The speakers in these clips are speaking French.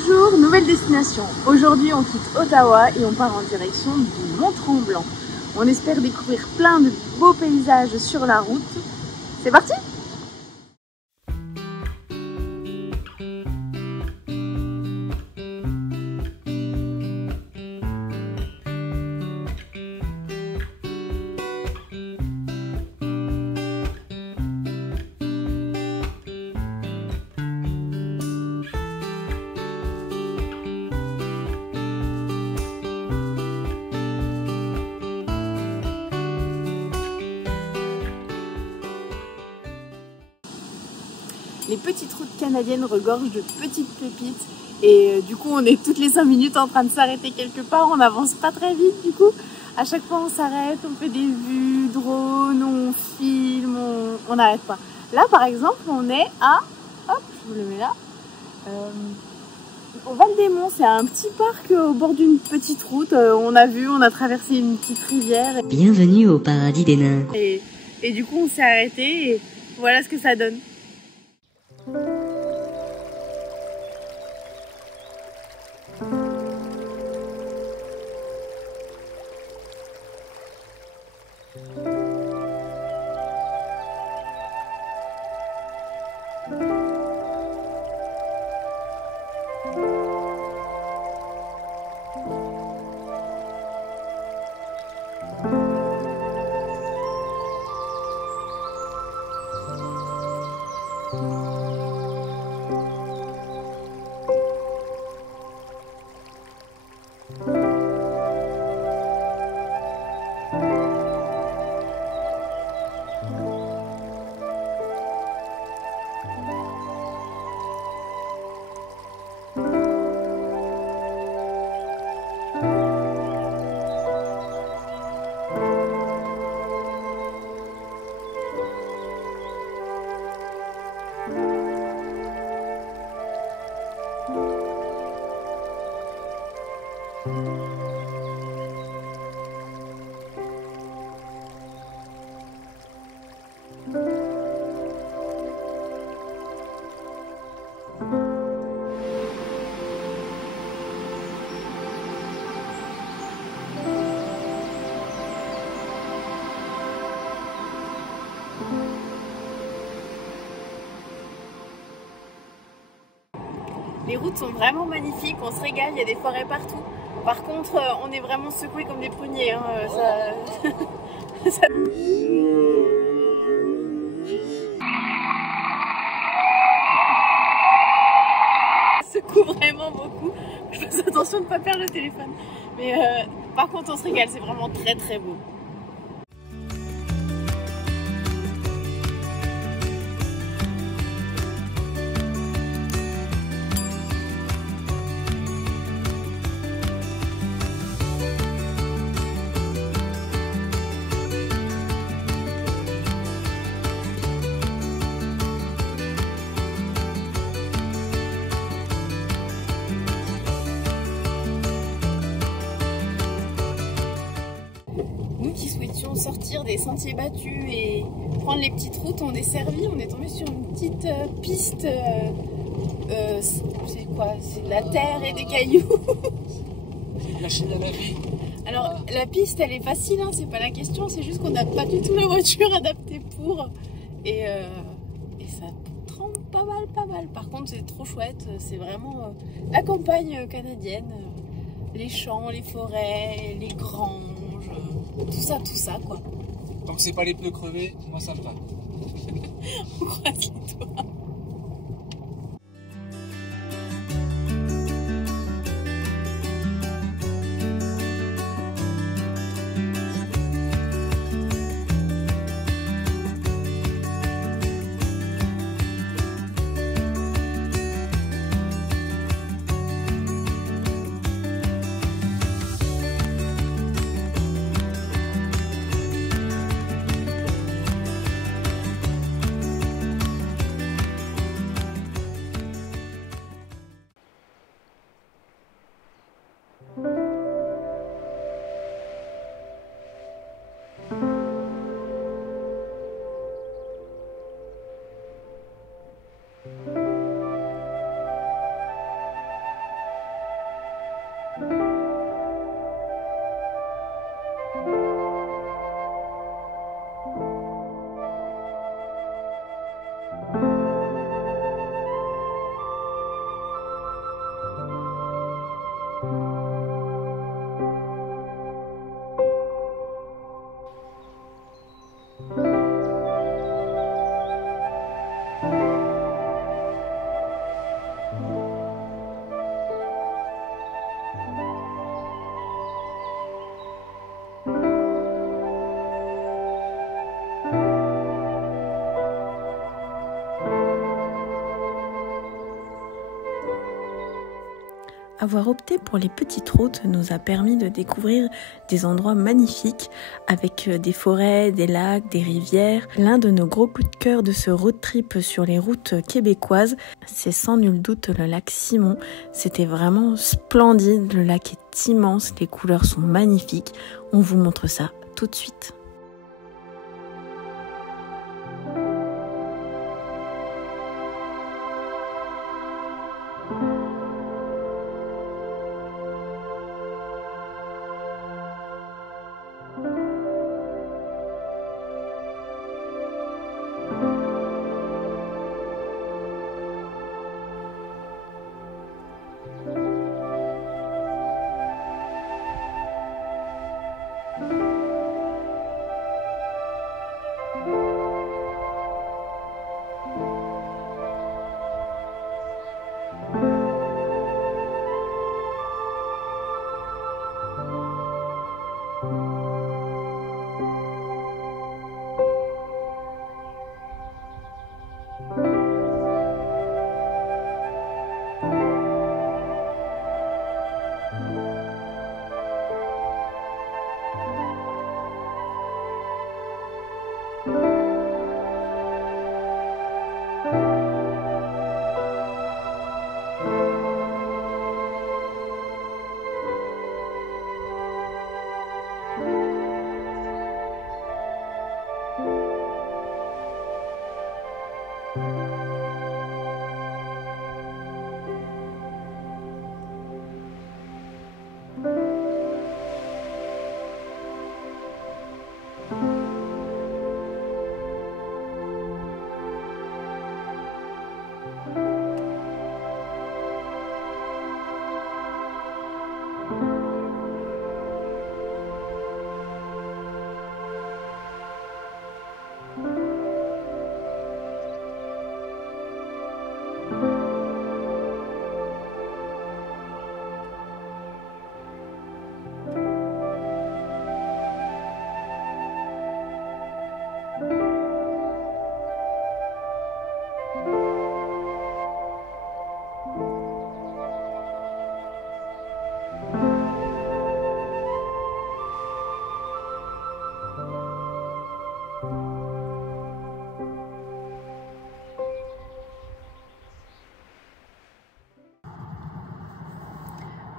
Bonjour, nouvelle destination. Aujourd'hui on quitte Ottawa et on part en direction du Mont-Tremblant. On espère découvrir plein de beaux paysages sur la route. C'est parti! Les petites routes canadiennes regorgent de petites pépites et du coup on est toutes les 5 minutes en train de s'arrêter quelque part, on n'avance pas très vite du coup. À chaque fois on s'arrête, on fait des vues, drone, on filme, on n'arrête pas. Là par exemple on est à, hop je vous le mets là, au Val-des-Monts, c'est un petit parc au bord d'une petite route, on a traversé une petite rivière. Bienvenue au paradis des nains. Et du coup on s'est arrêté et voilà ce que ça donne. Les routes sont vraiment magnifiques, on se régale, il y a des forêts partout. Par contre, on est vraiment secoués comme des pruniers. Hein, ça secoue vraiment beaucoup. Je fais attention de ne pas perdre le téléphone. Mais par contre, on se régale, c'est vraiment très très beau. Nous qui souhaitions sortir des sentiers battus et prendre les petites routes, on est servi, on est tombé sur une petite piste, c'est quoi? C'est de la terre et des cailloux. La chaîne à la vie. Alors la piste elle est facile, hein, c'est pas la question, c'est juste qu'on n'a pas du tout la voiture adaptée pour et ça trempe pas mal. Par contre c'est trop chouette, c'est vraiment la campagne canadienne, les champs, les forêts, les granges. Tout ça quoi. Tant que c'est pas les pneus crevés, moi ça me va. On croise les doigts. Avoir opté pour les petites routes nous a permis de découvrir des endroits magnifiques avec des forêts, des lacs, des rivières. L'un de nos gros coups de cœur de ce road trip sur les routes québécoises, c'est sans nul doute le lac Simon. C'était vraiment splendide, le lac est immense, les couleurs sont magnifiques. On vous montre ça tout de suite.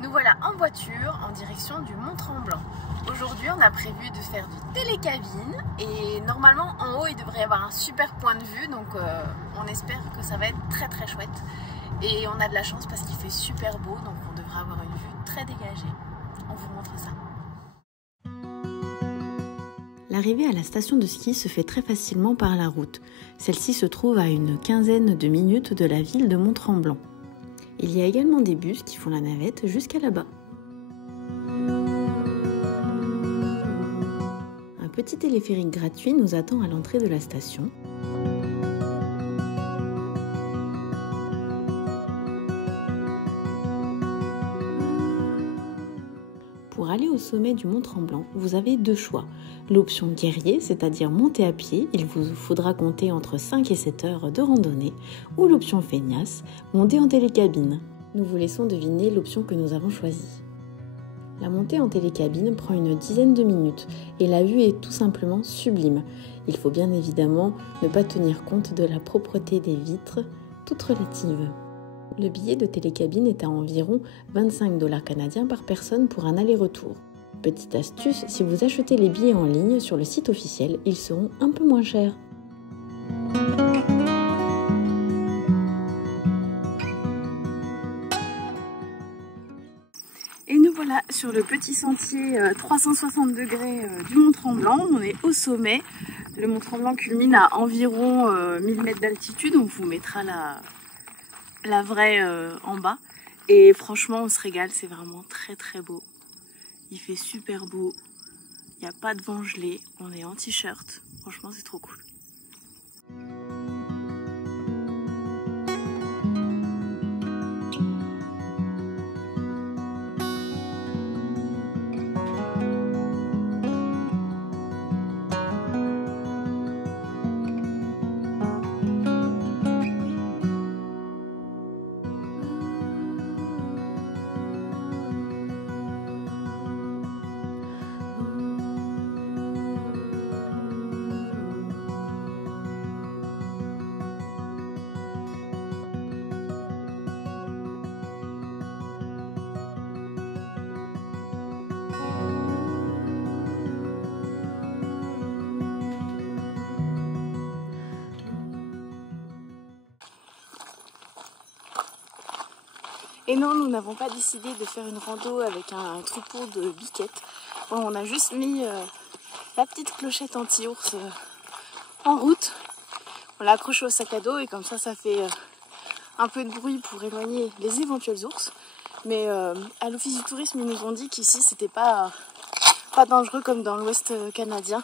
Nous voilà en voiture en direction du Mont-Tremblant. Aujourd'hui, on a prévu de faire du télécabine et normalement en haut il devrait y avoir un super point de vue, donc on espère que ça va être très très chouette. Et on a de la chance parce qu'il fait super beau, donc on devrait avoir une vue très dégagée. On vous montre ça. L'arrivée à la station de ski se fait très facilement par la route. Celle-ci se trouve à une quinzaine de minutes de la ville de Mont-Tremblant. Il y a également des bus qui font la navette jusqu'à là-bas. Un petit téléphérique gratuit nous attend à l'entrée de la station. Pour aller au sommet du Mont-Tremblant, vous avez deux choix. L'option guerrier, c'est-à-dire monter à pied, il vous faudra compter entre 5 et 7 heures de randonnée, ou l'option feignasse, monter en télécabine. Nous vous laissons deviner l'option que nous avons choisie. La montée en télécabine prend une dizaine de minutes et la vue est tout simplement sublime. Il faut bien évidemment ne pas tenir compte de la propreté des vitres, toute relative. Le billet de télécabine est à environ 25 $ canadiens par personne pour un aller-retour. Petite astuce, si vous achetez les billets en ligne sur le site officiel, ils seront un peu moins chers. Et nous voilà sur le petit sentier 360 degrés du Mont-Tremblant. On est au sommet. Le Mont-Tremblant culmine à environ 1000 mètres d'altitude. On vous mettra la vraie en bas. Et franchement, on se régale. C'est vraiment très très beau. Il fait super beau. Il n'y a pas de vent gelé. On est en t-shirt. Franchement, c'est trop cool. Et non, nous n'avons pas décidé de faire une rando avec un troupeau de biquettes. Bon, on a juste mis la petite clochette anti-ours en route. On l'a accrochée au sac à dos et comme ça fait un peu de bruit pour éloigner les éventuels ours. Mais à l'office du tourisme, ils nous ont dit qu'ici c'était pas dangereux comme dans l'ouest canadien,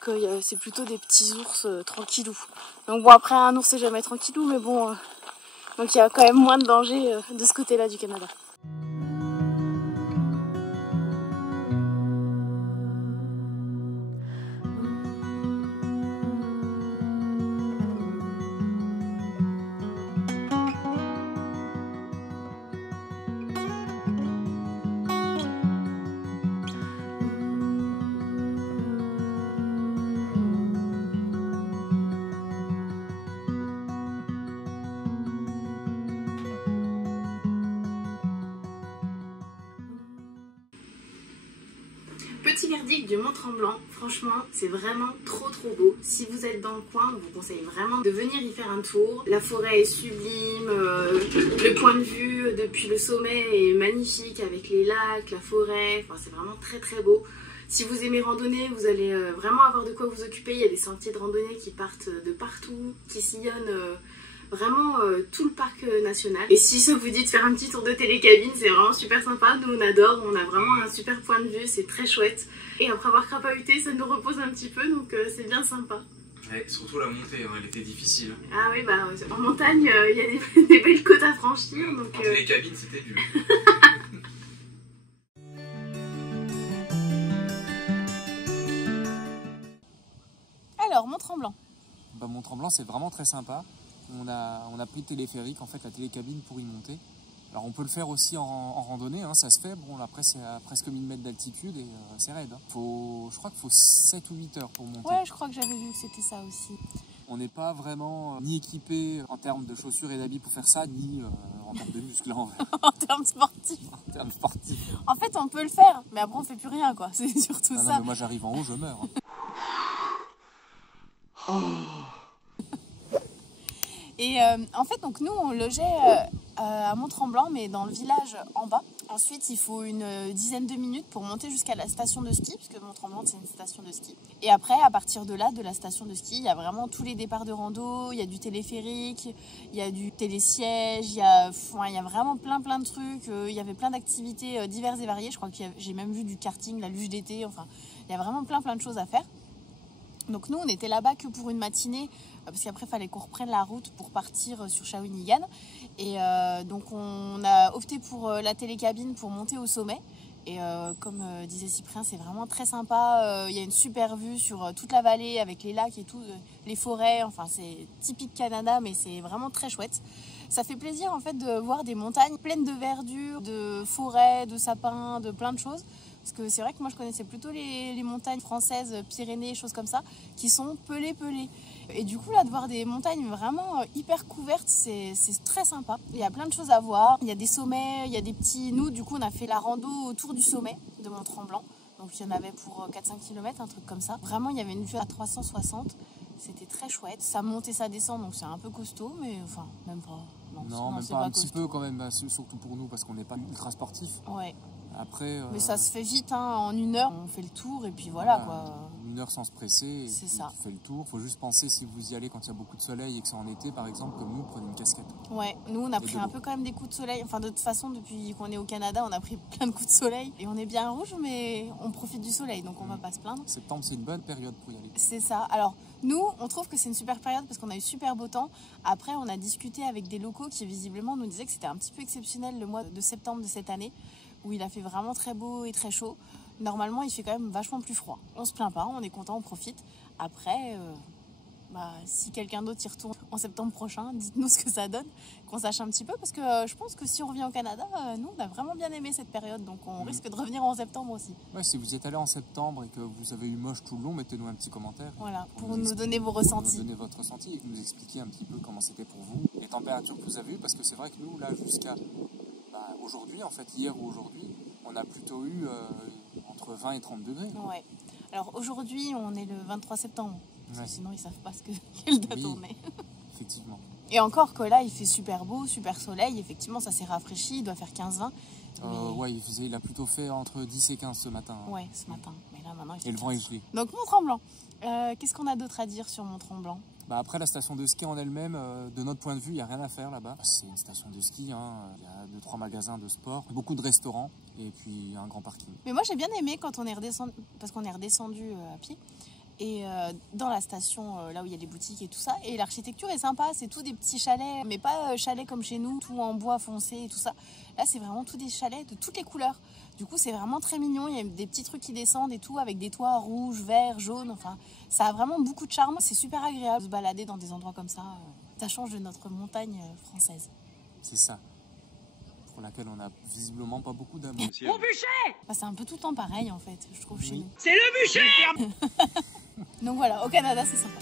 que c'est plutôt des petits ours tranquillous. Donc bon, après un ours c'est jamais tranquillou, mais bon, donc il y a quand même moins de danger de ce côté-là du Canada. Petit verdict du Mont-Tremblant, franchement c'est vraiment trop beau. Si vous êtes dans le coin, on vous conseille vraiment de venir y faire un tour. La forêt est sublime, le point de vue depuis le sommet est magnifique avec les lacs, la forêt, enfin c'est vraiment très beau. Si vous aimez randonner, vous allez vraiment avoir de quoi vous occuper. Il y a des sentiers de randonnée qui partent de partout, qui sillonnent vraiment tout le parc national. Et si ça vous dit de faire un petit tour de télécabine, c'est vraiment super sympa. Nous on adore, on a vraiment un super point de vue, c'est très chouette. Et après avoir crapahuté, ça nous repose un petit peu, donc c'est bien sympa. Ouais, surtout la montée, hein, elle était difficile. Ah oui, bah en montagne, il y a des belles côtes à franchir. Donc, en télécabine, c'était dur. Alors, Mont-Tremblant. Bah, Mont-Tremblant, c'est vraiment très sympa. On a pris le téléphérique, en fait, la télécabine pour y monter. Alors on peut le faire aussi en randonnée, hein, ça se fait. Bon, après c'est à presque 1000 mètres d'altitude et c'est raide. Hein. Je crois qu'il faut 7 ou 8 heures pour monter. Ouais, je crois que j'avais vu que c'était ça aussi. On n'est pas vraiment ni équipé en termes de chaussures et d'habits pour faire ça, ni en termes de muscles en vrai. En termes sportifs. En termes sportifs. En fait, on peut le faire, mais après on fait plus rien, quoi. C'est surtout ça. Non, mais moi j'arrive en haut, je meurs. Hein. Et en fait, donc nous, on logeait à Mont-Tremblant, mais dans le village en bas. Ensuite, il faut une dizaine de minutes pour monter jusqu'à la station de ski, puisque Mont-Tremblant, c'est une station de ski. Et après, à partir de là, de la station de ski, il y a vraiment tous les départs de rando, il y a du téléphérique, il y a du télésiège, il y a vraiment plein de trucs. Il y avait plein d'activités diverses et variées. Je crois que j'ai même vu du karting, la luge d'été, enfin, il y a vraiment plein de choses à faire. Donc nous, on était là-bas que pour une matinée, parce qu'après, il fallait qu'on reprenne la route pour partir sur Shawinigan. Et donc, on a opté pour la télécabine pour monter au sommet. Et comme disait Cyprien, c'est vraiment très sympa. Il y a une super vue sur toute la vallée avec les lacs et tout, les forêts. Enfin, c'est typique Canada, mais c'est vraiment très chouette. Ça fait plaisir en fait de voir des montagnes pleines de verdure, de forêts, de sapins, de plein de choses. Parce que c'est vrai que moi je connaissais plutôt les montagnes françaises, Pyrénées, choses comme ça, qui sont pelées. Et du coup là de voir des montagnes vraiment hyper couvertes, c'est très sympa. Il y a plein de choses à voir, il y a des sommets, il y a des petits... Nous du coup on a fait la rando autour du sommet de Mont-Tremblant. Donc il y en avait pour 4-5 km, un truc comme ça. Vraiment il y avait une vue à 360, c'était très chouette. Ça monte et ça descend donc c'est un peu costaud, mais enfin même pas... Non, même pas un petit peu quand même, surtout pour nous parce qu'on n'est pas ultra sportif. Ouais. Après, mais ça se fait vite, hein. En une heure, on fait le tour et puis voilà quoi. Une heure sans se presser, c'est ça. On fait le tour. Faut juste penser si vous y allez quand il y a beaucoup de soleil et que c'est en été par exemple, comme nous, prenez une casquette. Ouais, nous on a pris un peu quand même des coups de soleil. Enfin de toute façon, depuis qu'on est au Canada, on a pris plein de coups de soleil. Et on est bien rouge, mais on profite du soleil, donc on va pas se plaindre. Septembre, c'est une bonne période pour y aller. C'est ça. Alors nous, on trouve que c'est une super période parce qu'on a eu super beau temps. Après, on a discuté avec des locaux qui visiblement nous disaient que c'était un petit peu exceptionnel le mois de septembre de cette année, où il a fait vraiment très beau et très chaud. Normalement, il fait quand même vachement plus froid. On se plaint pas, on est content, on profite. Après, si quelqu'un d'autre y retourne en septembre prochain, dites-nous ce que ça donne, qu'on sache un petit peu, parce que je pense que si on revient au Canada, nous, on a vraiment bien aimé cette période, donc on risque de revenir en septembre aussi. Ouais, si vous êtes allé en septembre et que vous avez eu moche tout le long, mettez-nous un petit commentaire. Voilà, pour nous donner vos ressentis. Nous donner votre ressenti et nous expliquer un petit peu comment c'était pour vous, les températures que vous avez eues, parce que c'est vrai que nous, là, jusqu'à aujourd'hui, en fait, hier ou aujourd'hui, on a plutôt eu entre 20 et 30 degrés. Ouais. Alors aujourd'hui, on est le 23 septembre. Parce que sinon, ils savent pas quelle date on est. effectivement. Et encore que là, il fait super beau, super soleil. Effectivement, ça s'est rafraîchi. Il doit faire 15-20. Mais... Ouais, il a plutôt fait entre 10 et 15 ce matin. Ouais, ce matin. Mais là, maintenant, il fait Et le vent 15. est gelé. Donc, Mont-Tremblant. Qu'est-ce qu'on a d'autre à dire sur Mont-Tremblant? Bah après, la station de ski en elle-même, de notre point de vue, il n'y a rien à faire là-bas. C'est une station de ski, hein. Il y a 2-3 magasins de sport, beaucoup de restaurants et puis un grand parking. Mais moi, j'ai bien aimé quand on est redescendu, parce qu'on est redescendu à pied. Et dans la station, là où il y a les boutiques et tout ça. Et l'architecture est sympa, c'est tout des petits chalets, mais pas chalets comme chez nous, tout en bois foncé et tout ça. Là, c'est vraiment tout des chalets de toutes les couleurs. Du coup, c'est vraiment très mignon. Il y a des petits trucs qui descendent et tout, avec des toits rouges, verts, jaunes. Enfin, ça a vraiment beaucoup de charme. C'est super agréable de se balader dans des endroits comme ça. Ça change de notre montagne française. C'est ça. Pour laquelle on n'a visiblement pas beaucoup d'amour. Au bûcher! Enfin, c'est un peu tout le temps pareil, en fait, je trouve, chez nous. C'est le bûcher! Donc voilà, au Canada, c'est sympa.